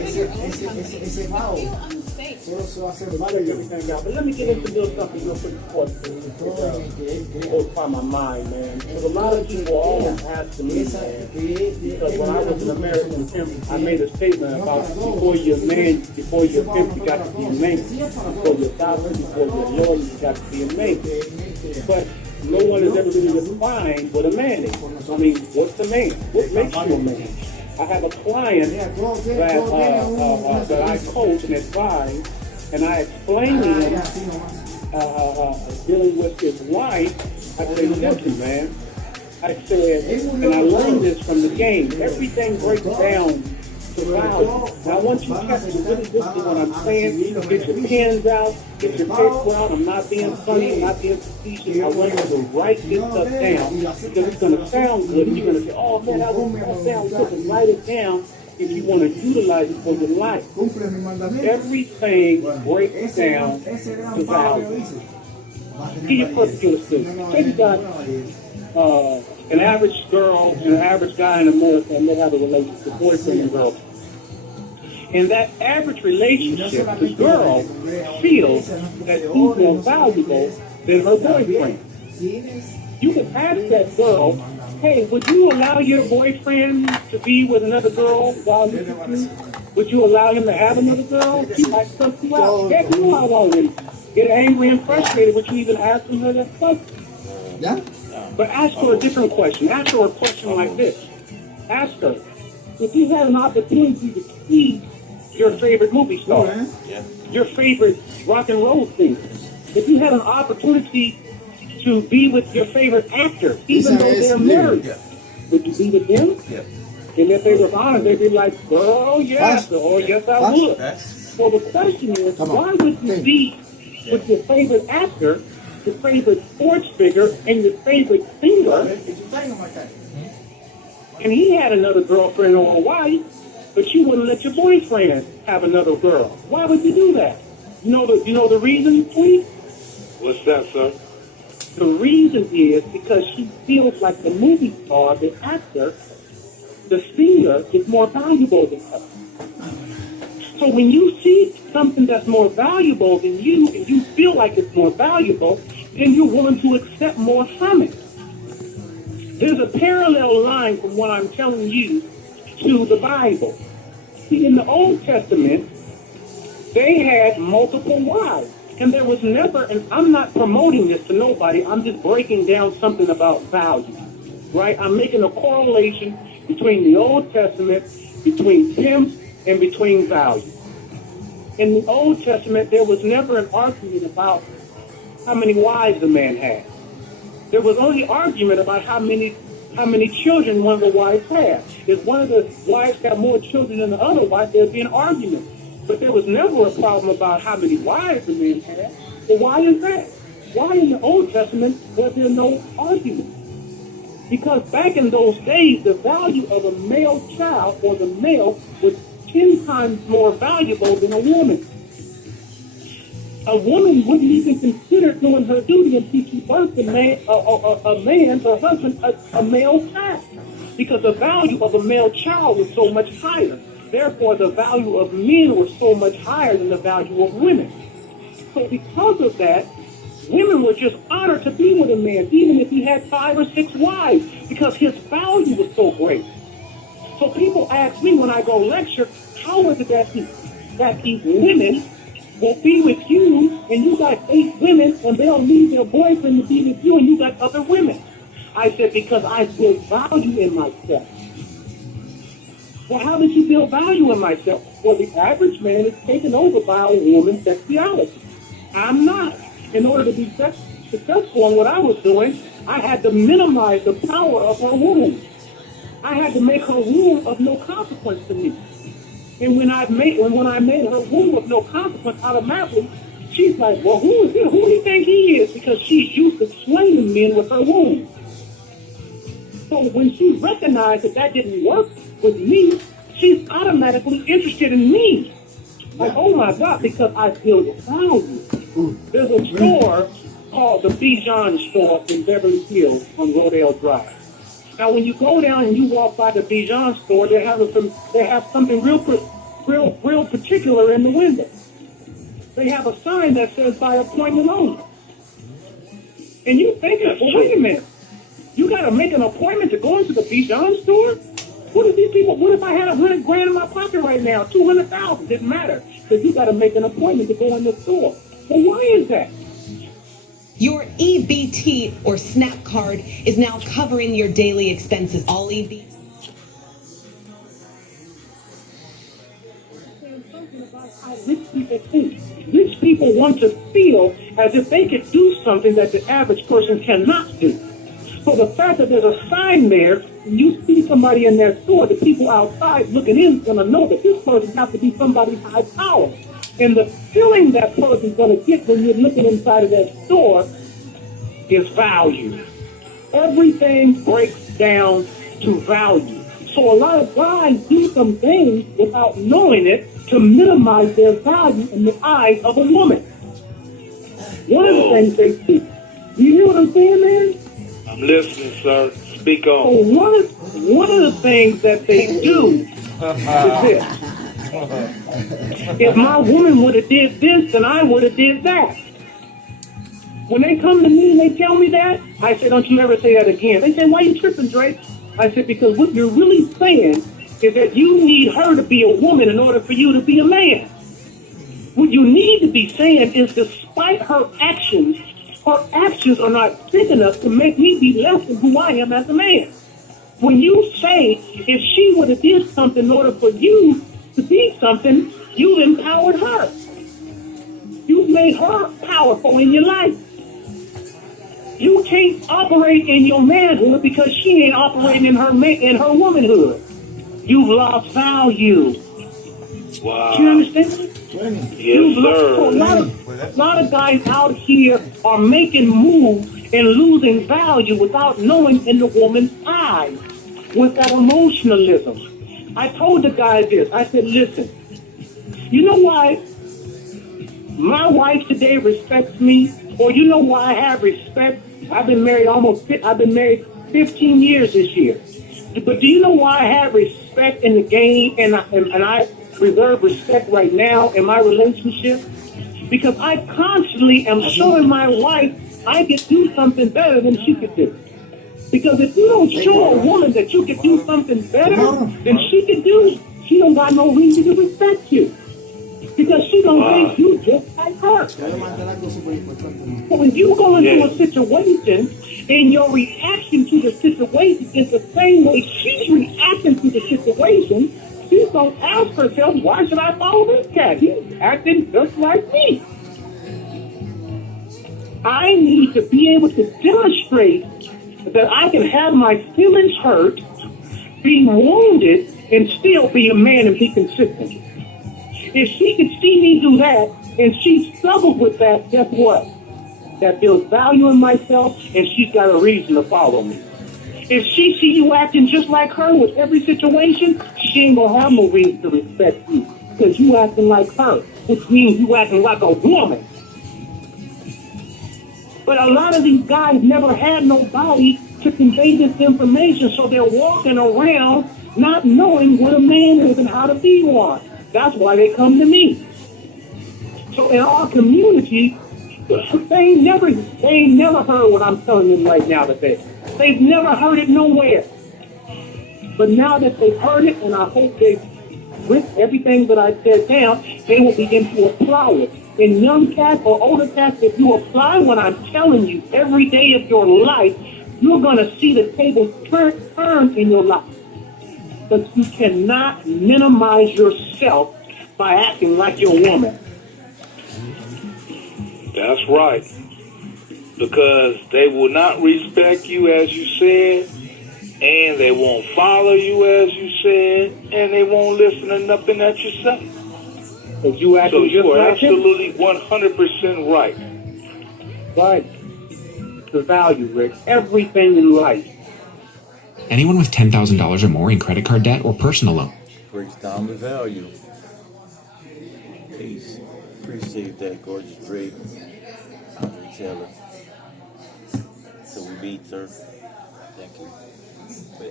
ese vago solo se va a hacer malo y everything out. But let me get into this something real quick before goes by my mind, man. Because a lot of people always ask me, man, because when I was an American pimp, I made a statement about before you're man, before you're pimp, you got to be a man. Before you're doctor, before you're lawyer, you got to be a man. But no one has ever really defined what a man is. I mean, what's a man? What makes you a man? I have a client that I coach and advise, and I explain to him dealing with his wife. I say, listen, man. I said, and I learned this from the game. Everything breaks down to value. Now, I want you to catch it. Really listen to what I'm saying. Get your pens out. Get your paper out. I'm not being funny. I'm not being facetious. I want you to write this stuff down because it's going to sound good. And you're going to say, oh, man, that sounds good. And write it down if you want to utilize it for your life. Everything breaks down to value. Give you a perfect illustration. Say you got an average girl and an average guy in America, and they have a relationship, boyfriend and girlfriend. In that average relationship, the girl feels that she's more valuable than her boyfriend. You could ask that girl, hey, would you allow your boyfriend to be with another girl while you're with you? Would you allow him to have another girl? She might cuss you out. Yeah, you out already. Get angry and frustrated with you even asking her that question. Yeah? But ask her a different question. Ask her a question like this. Ask her, if you had an opportunity to see your favorite movie star, your favorite rock and roll singer, if you had an opportunity to be with your favorite actor, even though they're married, would you be with them? Yeah. And if they were honest, they'd be like, girl, yes, or yes, I would. So the question is, why would you be with your favorite actor, your favorite sports figure, and your favorite singer, and he had another girlfriend or a wife, but you wouldn't let your boyfriend have another girl? Why would you do that? You know the reason, please? What's that, sir? The reason is because she feels like the movie star, the actor, the singer is more valuable than her. So when you see something that's more valuable than you, and you feel like it's more valuable, then you're willing to accept more from it. There's a parallel line from what I'm telling you to the Bible. See, in the Old Testament, they had multiple wives. And there was never, and I'm not promoting this to nobody, I'm just breaking down something about value, right? I'm making a correlation between the Old Testament, between pimps, and between value. In the Old Testament, there was never an argument about how many wives a man had. There was only argument about how many children one of the wives had. If one of the wives got more children than the other wife, there'd be an argument. But there was never a problem about how many wives the man had. So why is that? Why in the Old Testament was there no argument? Because back in those days, the value of a male child or the male was 10 times more valuable than a woman. A woman wouldn't even consider doing her duty until she birthed her husband, a male child. Because the value of a male child was so much higher. Therefore, the value of men was so much higher than the value of women. So because of that, women were just honored to be with a man, even if he had 5 or 6 wives, because his value was so great. So people ask me when I go lecture, how is it that these women will be with you, and you got 8 women, and they'll leave their boyfriend to be with you, and you got other women? I said, because I build value in myself. Well, how did you build value in myself? Well, the average man is taken over by a woman's sexuality. I'm not. In order to be successful in what I was doing, I had to minimize the power of her womb. I had to make her womb of no consequence to me. And when I made her womb of no consequence automatically, she's like, well, who do you think he is? Because she's used to slaying men with her womb. So when she recognized that didn't work with me, she's automatically interested in me. Like, oh my God, because I build value. There's a store called the Bijan store in Beverly Hills on Rodale Drive. Now, when you go down and you walk by the Bijan store, they have something real real particular in the window. They have a sign that says by appointment only. And you thinking, well, wait a minute. You got to make an appointment to go into the Bijan store? What if these people, what if I had $100,000 in my pocket right now? 200,000, didn't matter. Because you got to make an appointment to go in the store. Well, why is that? Your EBT or SNAP card is now covering your daily expenses. All EBT. Something about how rich people think. Rich people want to feel as if they could do something that the average person cannot do. So the fact that there's a sign there, when you see somebody in their store, the people outside looking in is going to know that this person has to be somebody high power. And the feeling that person's going to get when you're looking inside of that store is value. Everything breaks down to value. So a lot of guys do some things without knowing it to minimize their value in the eyes of a woman. One of the things they do. You hear what I'm saying, man? I'm listening, sir. Speak on. So one of the things that they do is this. If my woman would have did this, then I would have did that. When they come to me and they tell me that, I say, don't you ever say that again. They say, why you tripping, Drake? I said, because what you're really saying is that you need her to be a woman in order for you to be a man. What you need to be saying is despite her actions are not big enough to make me be less than who I am as a man. When you say, if she would have did something in order for you to be something, you've empowered her. You've made her powerful in your life. You can't operate in your manhood because she ain't operating in her womanhood. You've lost value. Wow. Do you understand? Yes, sir. So a lot of guys out here are making moves and losing value without knowing in the woman's eyes with that emotionalism. I told the guy this. I said, listen, you know why my wife today respects me? Or you know why I have respect? I've been married 15 years this year. But do you know why I have respect in the game and I reserve respect right now in my relationship? Because I constantly am showing my wife I could do something better than she could do. Because if you don't show a woman that you could do something better than she could do, she don't got no reason to respect you. Because she don't think you just like her. So when you go into a situation and your reaction to the situation is the same way she's reacting to the situation, she's going to ask herself, why should I follow this cat? He's acting just like me. I need to be able to demonstrate that I can have my feelings hurt, be wounded, and still be a man and be consistent. If she can see me do that, and she struggles with that, guess what? That builds value in myself, and she's got a reason to follow me. If she see you acting just like her with every situation, she ain't gonna have no reason to respect you, because you acting like her, which means you acting like a woman. But a lot of these guys never had nobody to convey this information, so they're walking around not knowing what a man is and how to be one. That's why they come to me. So in our community, they ain't never heard what I'm telling them right now today. They've never heard it nowhere. But now that they've heard it, and I hope they've written everything that I said down, they will begin to apply it. In young cats or older cats, if you apply what I'm telling you every day of your life, you're going to see the tables turn in your life. But you cannot minimize yourself by acting like you're a woman. That's right. Because they will not respect you as you said, and they won't follow you as you said, and they won't listen to nothing that you say. So you are absolutely 100% right. Right. The value, Rick. Everything in life. Anyone with $10,000 or more in credit card debt or personal loan. Breaks down the value. Peace. Appreciate that, gorgeous Drake. Andre Taylor. So we beat, sir. Thank you. For